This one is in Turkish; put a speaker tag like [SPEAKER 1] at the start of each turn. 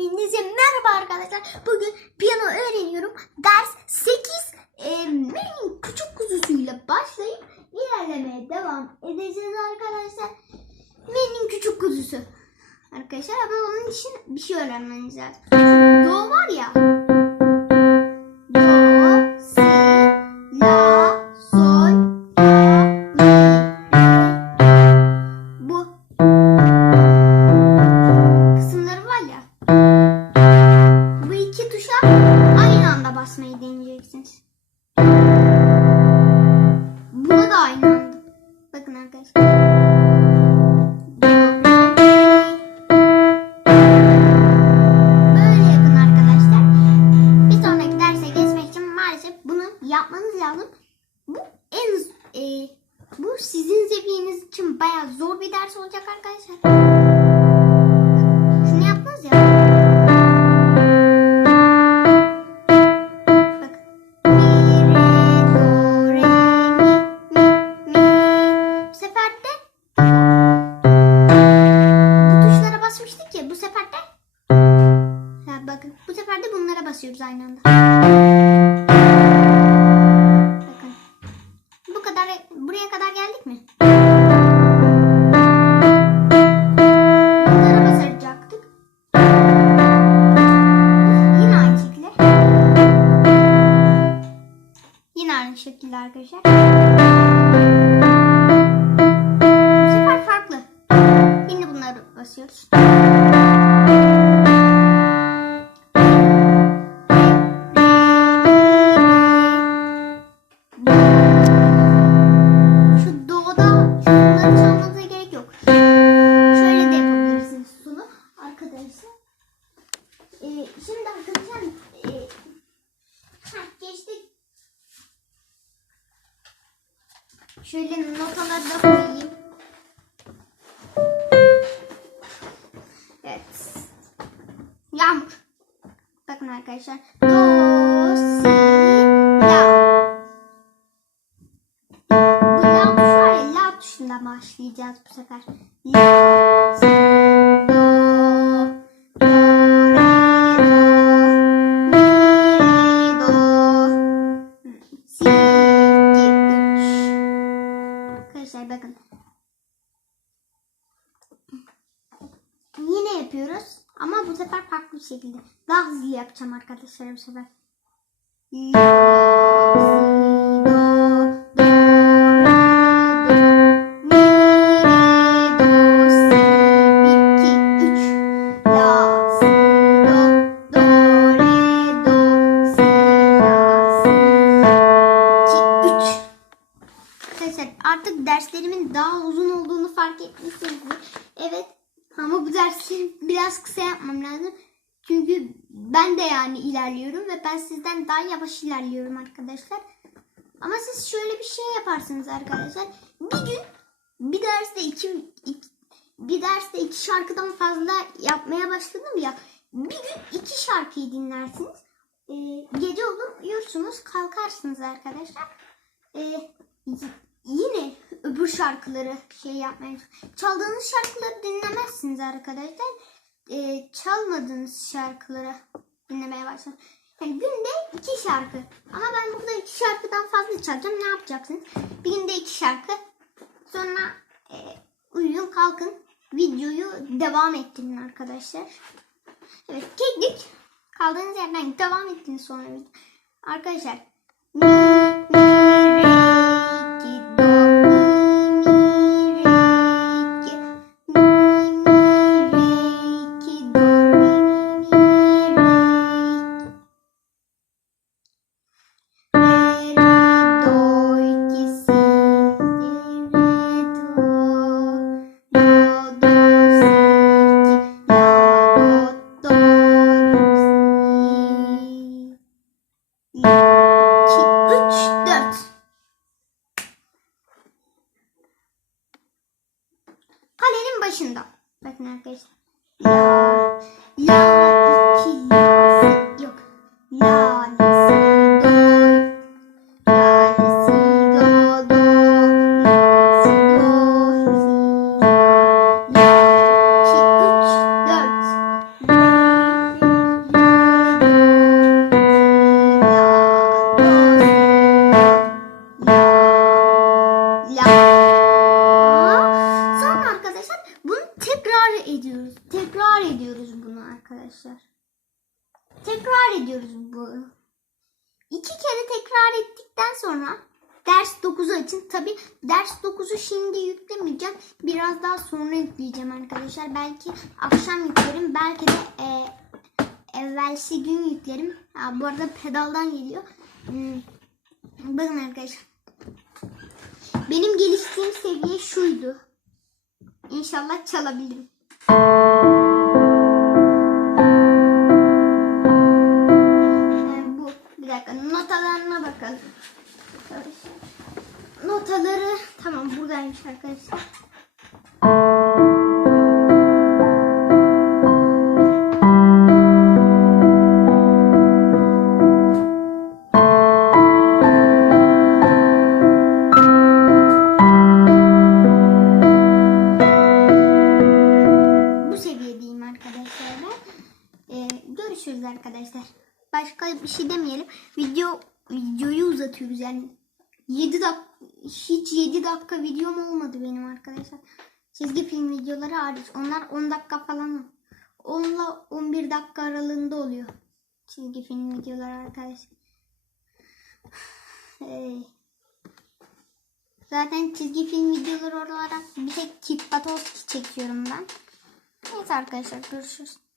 [SPEAKER 1] Hepinize merhaba arkadaşlar. Bugün piyano öğreniyorum. Ders 8 e, küçük kuzusuyla başlayıp ilerlemeye devam edeceğiz arkadaşlar. Benim küçük kuzusu. Arkadaşlar ama onun için bir şey öğrenmeniz lazım. Do var ya. Bunu yapmanız lazım. Bu en e, bu sizin seviyeniz için bayağı zor bir ders olacak arkadaşlar. Bu sefer de bunlara basıyoruz aynı anda. Bakın. Bu kadar buraya kadar geldik mi? Şekilde arkadaşlar. Bu sefer farklı. Yine bunları basıyoruz. Şöyle notaları da koyayım. Evet. Yağmur. Bakın arkadaşlar. Do, si, la. Bu la tuşu var ya la tuşundan başlayacağız bu sefer. La, si, farklı bir şekilde. Daha hızlı yapacağım arkadaşlar bu sefer. Artık derslerimin daha uzun olduğunu fark etmişsinizdir. Evet ama bu dersleri biraz kısa yapmam lazım. Çünkü ben de yani ilerliyorum ve ben sizden daha yavaş ilerliyorum arkadaşlar. Ama siz şöyle bir şey yaparsınız arkadaşlar. Bir gün bir derste iki, iki bir derste iki şarkıdan fazla yapmaya başladım ya. Bir gün iki şarkıyı dinlersiniz. Ee, gece olur uyursunuz kalkarsınız arkadaşlar. Ee, yine öbür şarkıları şey yapmaya çaldığınız şarkıları dinlemezsiniz arkadaşlar. Ee, çalmadığınız şarkıları dinlemeye başlayın. Yani günde iki şarkı. Ama ben burada iki şarkıdan fazla çalacağım. Ne yapacaksınız? Bir günde iki şarkı. Sonra e, uyuyun kalkın. Videoyu devam ettirin arkadaşlar. Evet teknik. Kaldığınız yerden devam ettin sonra. Arkadaşlar. 快点开始！啦啦啦！Arkadaşlar. Tekrar ediyoruz bu. İki kere tekrar ettikten sonra ders 9'u açın. Tabi ders 9'u şimdi yüklemeyeceğim. Biraz daha sonra yükleyeceğim arkadaşlar. Belki akşam yüklerim. Belki de e, evvelsi gün yüklerim. Ha, bu arada pedaldan geliyor. Hmm. Bakın arkadaşlar. Benim geliştiğim seviye şuydu. İnşallah çalabilirim. Uzatıyoruz yani. 7 dakika hiç 7 dakika videom olmadı benim arkadaşlar. Çizgi film videoları hariç. Onlar 10 dakika falan. 10 ile 11 dakika aralığında oluyor. Çizgi film videoları arkadaşlar. Ee, zaten çizgi film videoları olarak bir tek Kip Batowski çekiyorum ben. Evet arkadaşlar görüşürüz.